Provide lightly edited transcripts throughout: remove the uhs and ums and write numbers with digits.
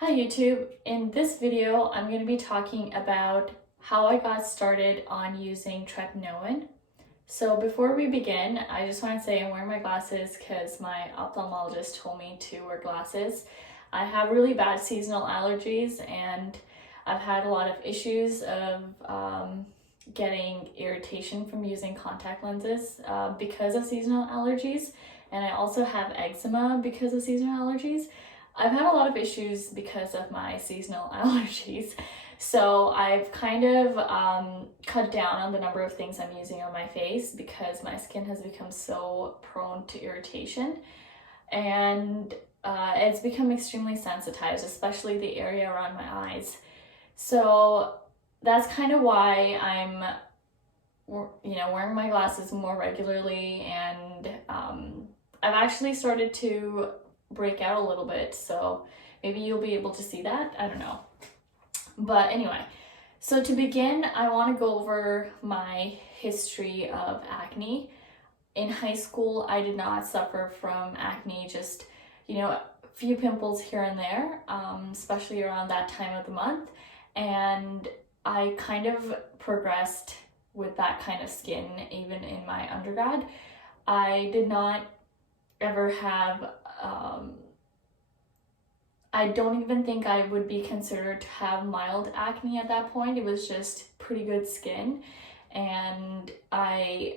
Hi YouTube. In this video, I'm going to be talking about how I got started on using Tretinoin. So before we begin, I just want to say I'm wearing my glasses because my ophthalmologist told me to wear glasses. I have really bad seasonal allergies and I've had a lot of issues of getting irritation from using contact lenses because of seasonal allergies. And I also have eczema because of seasonal allergies. I've had a lot of issues because of my seasonal allergies. So I've kind of cut down on the number of things I'm using on my face because my skin has become so prone to irritation. And it's become extremely sensitized, especially the area around my eyes. So that's kind of why I'm wearing my glasses more regularly, and I've actually started to break out a little bit, so maybe you'll be able to see that. I don't know. But anyway, so to begin, I want to go over my history of acne. In high school, I did not suffer from acne, just, a few pimples here and there, especially around that time of the month. And I kind of progressed with that kind of skin even in my undergrad. I did not ever have I don't even think I would be considered to have mild acne at that point. It was just pretty good skin, and I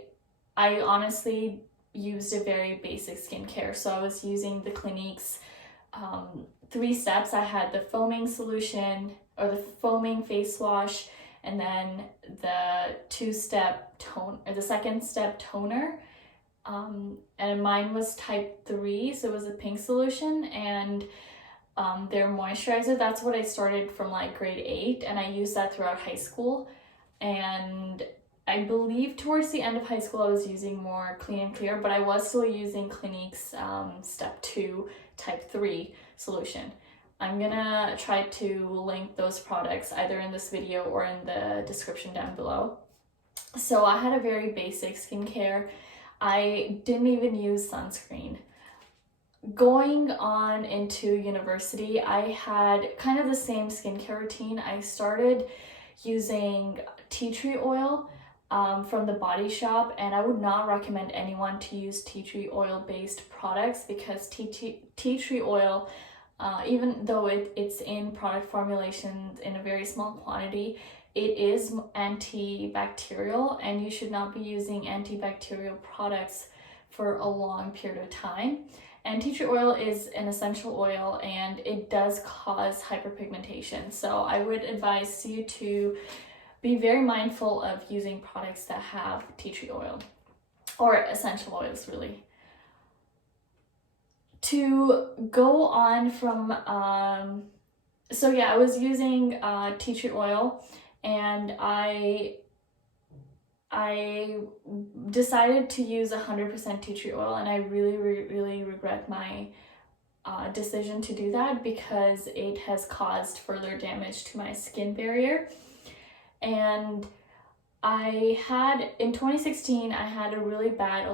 honestly used a very basic skincare. So I was using the Clinique's 3 steps. I had the foaming solution or the foaming face wash, and then the 2-step tone or the 2nd-step toner. And mine was type 3, so it was a pink solution, and their moisturizer. That's what I started from like grade 8, and I used that throughout high school. And I believe towards the end of high school I was using more Clean and Clear, but I was still using Clinique's step 2 type 3 solution. I'm gonna try to link those products either in this video or in the description down below. So I had a very basic skincare. I didn't even use sunscreen. Going on into university, I had kind of the same skincare routine. I started using tea tree oil from the Body Shop, and I would not recommend anyone to use tea tree oil based products because tea tree oil, even though it's in product formulations in a very small quantity, it is antibacterial, and you should not be using antibacterial products for a long period of time. And tea tree oil is an essential oil, and it does cause hyperpigmentation. So I would advise you to be very mindful of using products that have tea tree oil or essential oils, really. To go on from, I was using tea tree oil, and I decided to use 100% tea tree oil, and I really regret my decision to do that because it has caused further damage to my skin barrier. And in 2016, I had a really bad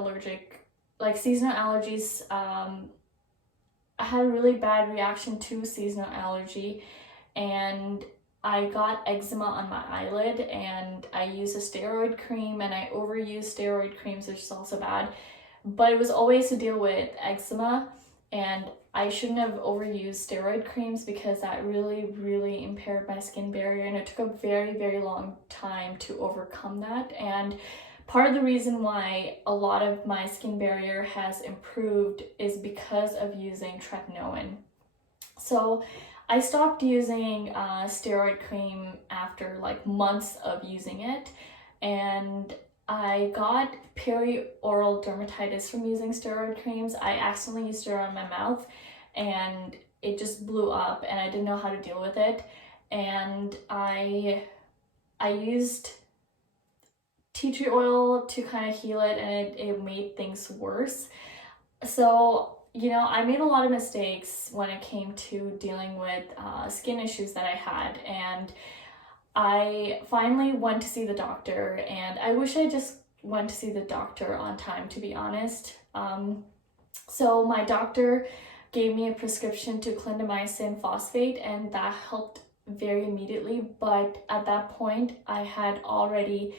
seasonal allergies. I had a really bad reaction to seasonal allergy, and I got eczema on my eyelid, and I used a steroid cream, and I overused steroid creams, which is also bad. But it was always to deal with eczema, and I shouldn't have overused steroid creams because that really impaired my skin barrier, and it took a very long time to overcome that. And part of the reason why a lot of my skin barrier has improved is because of using Tretinoin. So I stopped using steroid cream after like months of using it, and I got perioral dermatitis from using steroid creams. I accidentally used it around my mouth, and it just blew up, and I didn't know how to deal with it. And I used tea tree oil to kind of heal it, and it made things worse. So I made a lot of mistakes when it came to dealing with skin issues that I had, and I finally went to see the doctor, and I wish I just went to see the doctor on time, to be honest. So my doctor gave me a prescription to clindamycin phosphate, and that helped very immediately. But at that point, I had already,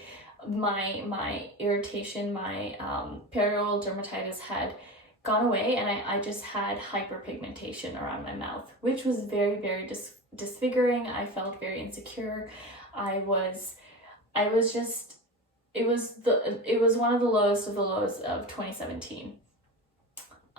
my irritation, my perioral dermatitis had gone away, and I just had hyperpigmentation around my mouth, which was very, very disfiguring. I felt very insecure. I was just, it was one of the lowest of the lows of 2017.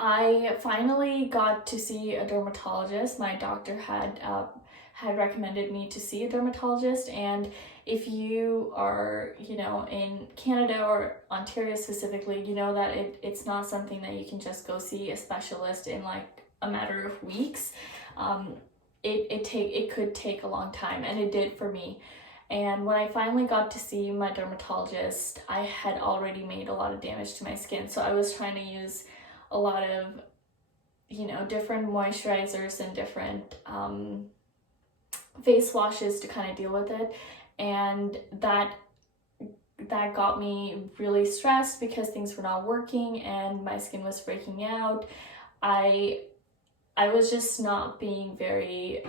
I finally got to see a dermatologist. My doctor had recommended me to see a dermatologist, and if you are, in Canada or Ontario specifically, you know that it's not something that you can just go see a specialist in like a matter of weeks. It could take a long time, and it did for me. And when I finally got to see my dermatologist, I had already made a lot of damage to my skin. So I was trying to use a lot of, different moisturizers and different face washes to kind of deal with it. And that got me really stressed because things were not working and my skin was breaking out. I was just not being very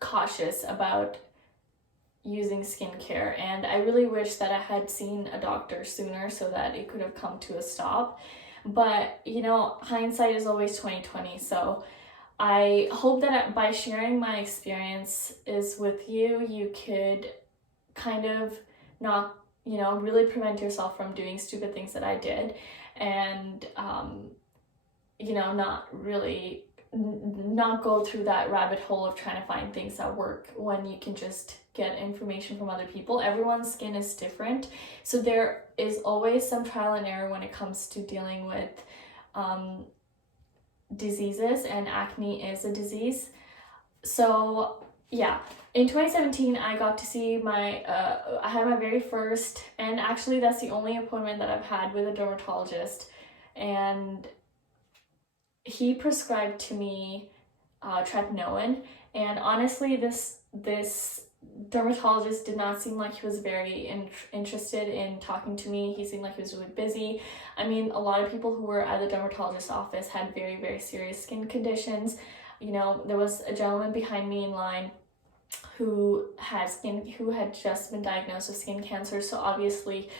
cautious about using skincare, and I really wish that I had seen a doctor sooner so that it could have come to a stop. But hindsight is always 2020, so I hope that by sharing my experiences with you, you could kind of not, really prevent yourself from doing stupid things that I did, and not go through that rabbit hole of trying to find things that work when you can just get information from other people. Everyone's skin is different, so there is always some trial and error when it comes to dealing with diseases, and acne is a disease. So yeah, in 2017 I got to see I had my very first, and actually that's the only appointment that I've had with a dermatologist, and he prescribed to me Tretinoin. And honestly, this dermatologist did not seem like he was very interested in talking to me. He seemed like he was really busy. I mean, a lot of people who were at the dermatologist's office had very, very serious skin conditions. There was a gentleman behind me in line who had just been diagnosed with skin cancer. So obviously,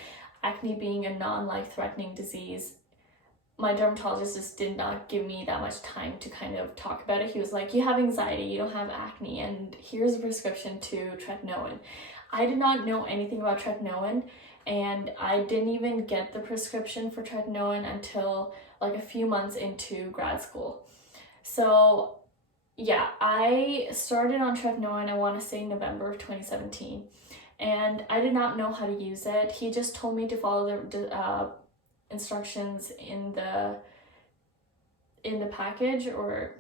acne being a non-life-threatening disease, my dermatologist just did not give me that much time to kind of talk about it. He was like, you have anxiety, you don't have acne, and here's a prescription to Tretinoin. I did not know anything about Tretinoin, and I didn't even get the prescription for Tretinoin until like a few months into grad school. So yeah, I started on Tretinoin, I want to say November of 2017, and I did not know how to use it. He just told me to follow the instructions in the package or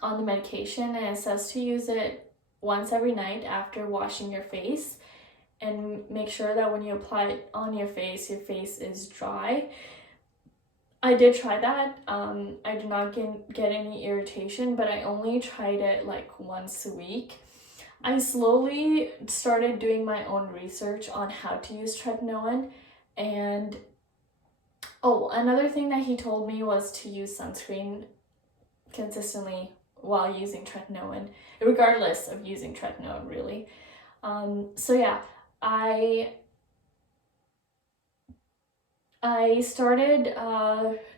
on the medication, and it says to use it once every night after washing your face, and make sure that when you apply it on your face is dry. I did try that. I did not get any irritation, but I only tried it like once a week. I slowly started doing my own research on how to use Tretinoin, and another thing that he told me was to use sunscreen consistently while using Tretinoin, regardless of using Tretinoin, really. So yeah, I started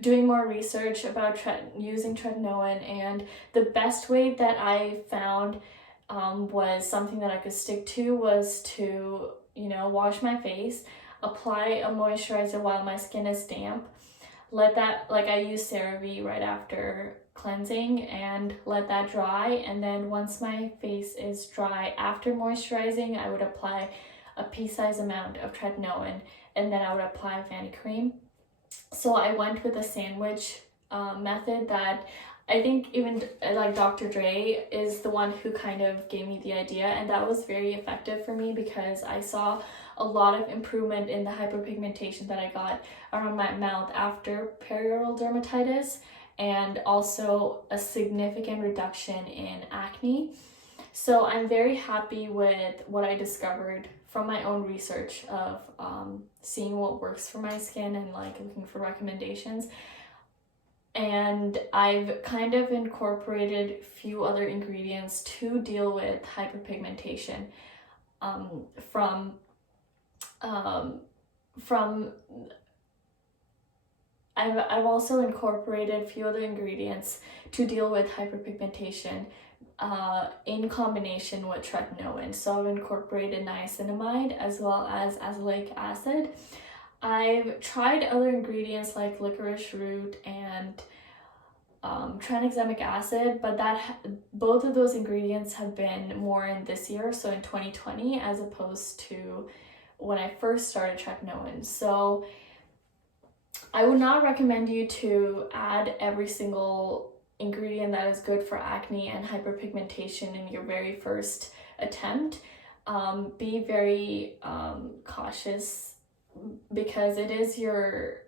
doing more research about using Tretinoin, and the best way that I found was something that I could stick to was to, wash my face, apply a moisturizer while my skin is damp, I use CeraVe right after cleansing, and let that dry, and then once my face is dry after moisturizing, I would apply a pea-sized amount of Tretinoin, and then I would apply Vanity cream. So I went with a sandwich method that I think even like Dr. Dre is the one who kind of gave me the idea, and that was very effective for me because I saw a lot of improvement in the hyperpigmentation that I got around my mouth after perioral dermatitis, and also a significant reduction in acne. So I'm very happy with what I discovered from my own research of seeing what works for my skin and like looking for recommendations. And I've kind of incorporated a few other ingredients to deal with hyperpigmentation from from I've also incorporated a few other ingredients to deal with hyperpigmentation in combination with tretinoin. So I've incorporated niacinamide as well as azelaic acid. I've tried other ingredients like licorice root and tranexamic acid, but both of those ingredients have been more in this year, so in 2020, as opposed to when I first started tretinoin. So I would not recommend you to add every single ingredient that is good for acne and hyperpigmentation in your very first attempt. Be very cautious, because it is your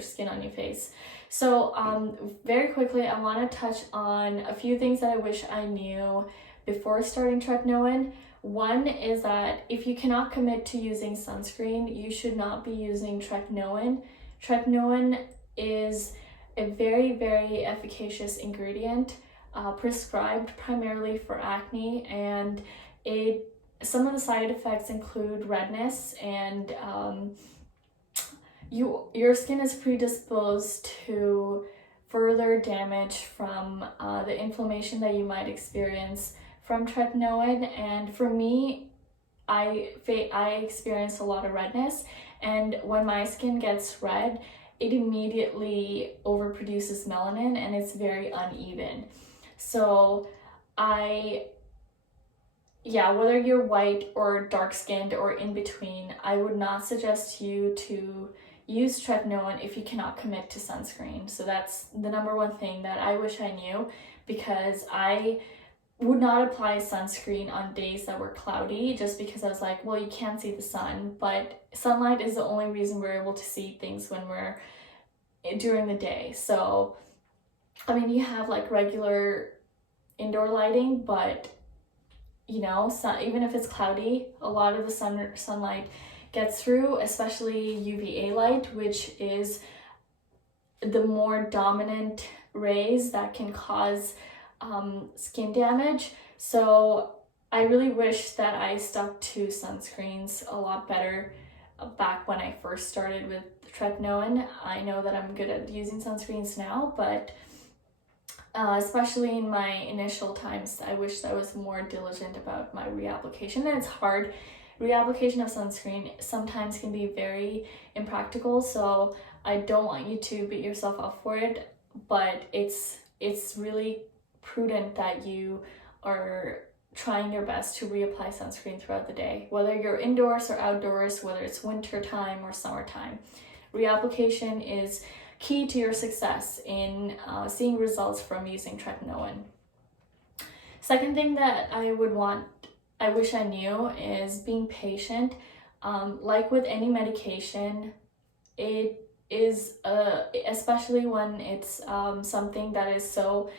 skin on your face. So very quickly, I want to touch on a few things that I wish I knew before starting tretinoin. One is that if you cannot commit to using sunscreen, you should not be using tretinoin. Tretinoin is a very, very efficacious ingredient prescribed primarily for acne, and some of the side effects include redness, and your skin is predisposed to further damage from the inflammation that you might experience from tretinoin. And for me, I experience a lot of redness, and when my skin gets red, it immediately overproduces melanin and it's very uneven. So whether you're white or dark skinned or in between, I would not suggest you to use tretinoin if you cannot commit to sunscreen. So that's the number one thing that I wish I knew, because I would not apply sunscreen on days that were cloudy, just because I was like, well, you can't see the sun, but sunlight is the only reason we're able to see things when we're during the day. So I mean, you have like regular indoor lighting, but even if it's cloudy, a lot of the sunlight gets through, especially UVA light, which is the more dominant rays that can cause skin damage. So I really wish that I stuck to sunscreens a lot better back when I first started with tretinoin. I know that I'm good at using sunscreens now, but especially in my initial times, I wish I was more diligent about my reapplication. And it's hard. Reapplication of sunscreen sometimes can be very impractical, so I don't want you to beat yourself up for it, but it's really prudent that you are trying your best to reapply sunscreen throughout the day, whether you're indoors or outdoors, whether it's winter time or summertime. Reapplication is key to your success in seeing results from using tretinoin. Second thing that I wish I knew is being patient. Like with any medication, it is especially when it's something that is so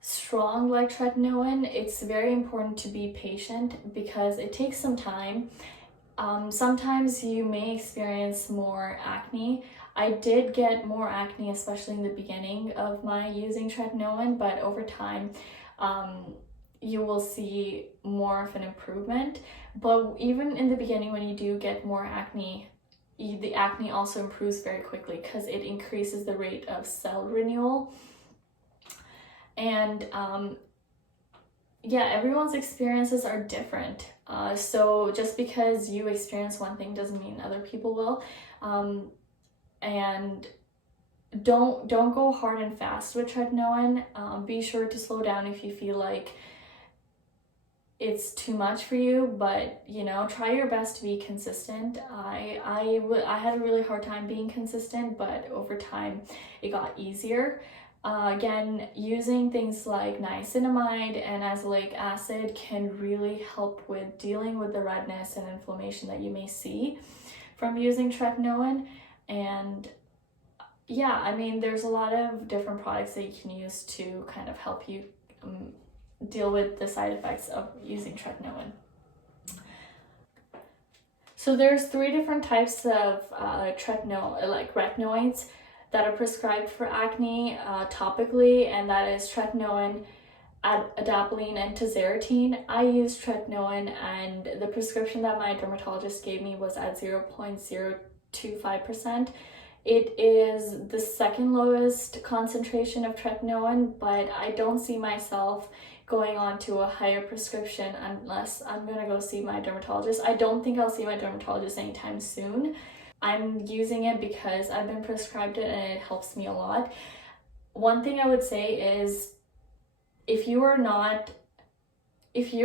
strong like tretinoin, it's very important to be patient because it takes some time. Sometimes you may experience more acne. I did get more acne, especially in the beginning of my using tretinoin, but over time, you will see more of an improvement. But even in the beginning, when you do get more acne, the acne also improves very quickly because it increases the rate of cell renewal. And everyone's experiences are different. So just because you experience one thing doesn't mean other people will. And don't go hard and fast with tretinoin. Be sure to slow down if you feel like it's too much for you, but try your best to be consistent. I had a really hard time being consistent, but over time it got easier. Again, using things like niacinamide and azelaic acid can really help with dealing with the redness and inflammation that you may see from using tretinoin. And there's a lot of different products that you can use to kind of help you deal with the side effects of using tretinoin. So there's 3 different types of retinoids. that are prescribed for acne topically, and that is tretinoin, adapalene, and tazarotene. I use tretinoin, and the prescription that my dermatologist gave me was at 0.025%. It is the second lowest concentration of tretinoin, but I don't see myself going on to a higher prescription unless I'm gonna go see my dermatologist. I don't think I'll see my dermatologist anytime soon. I'm using it because I've been prescribed it and it helps me a lot. One thing I would say is, if you're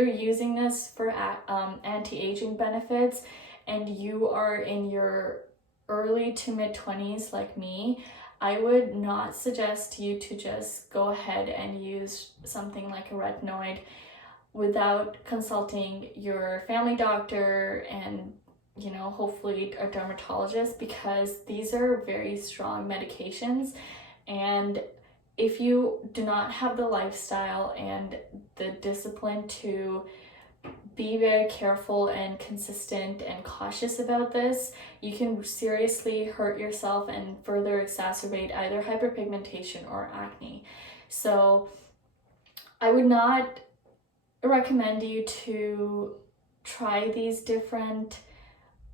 using this for anti-aging benefits and you are in your early to mid 20s like me, I would not suggest you to just go ahead and use something like a retinoid without consulting your family doctor and, you know, hopefully a dermatologist, because these are very strong medications, and if you do not have the lifestyle and the discipline to be very careful and consistent and cautious about this, you can seriously hurt yourself and further exacerbate either hyperpigmentation or acne. So I would not recommend you to try these different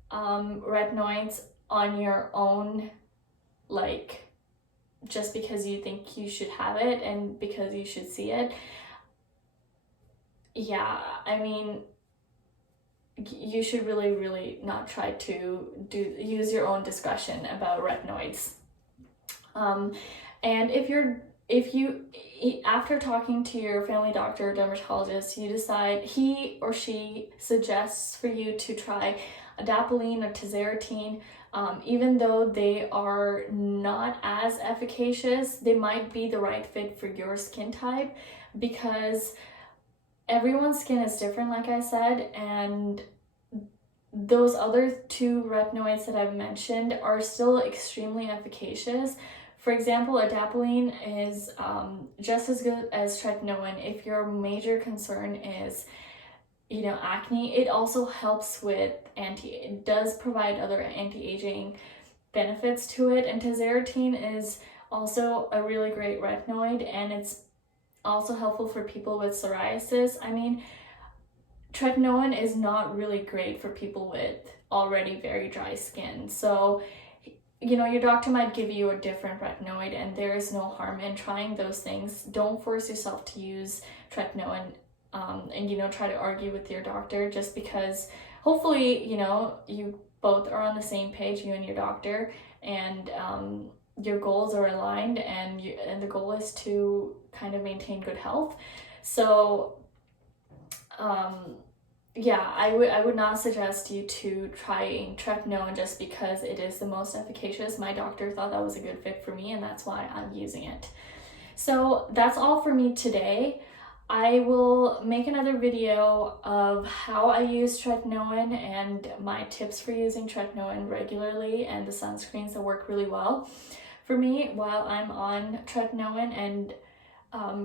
retinoids on your own, like just because you think you should have it and because you should see it. Yeah, I mean, you should really not try to use your own discretion about retinoids. And if you after talking to your family doctor or dermatologist, you decide he or she suggests for you to try adapalene or tazarotene, even though they are not as efficacious, they might be the right fit for your skin type, because everyone's skin is different, like I said, and those other two retinoids that I've mentioned are still extremely efficacious. For example, adapalene is just as good as tretinoin. If your major concern is, you know, acne, it also helps with it does provide other anti-aging benefits to it. And tazarotene is also a really great retinoid, and it's also helpful for people with psoriasis. I mean, tretinoin is not really great for people with already very dry skin. So, you know, your doctor might give you a different retinoid, and there is no harm in trying those things. Don't force yourself to use tretinoin, and, you know, try to argue with your doctor just because hopefully, you know, you both are on the same page, you and your doctor, and your goals are aligned, and the goal is to kind of maintain good health. So yeah, I would not suggest you to try tretinoin just because it is the most efficacious. My doctor thought that was a good fit for me, and that's why I'm using it. So that's all for me today. I will make another video of how I use tretinoin and my tips for using tretinoin regularly and the sunscreens that work really well for me while I'm on tretinoin, and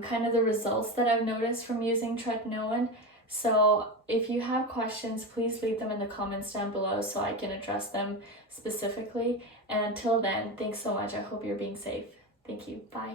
kind of the results that I've noticed from using tretinoin. So if you have questions, please leave them in the comments down below so I can address them specifically. And until then, thanks so much. I hope you're being safe. Thank you. Bye.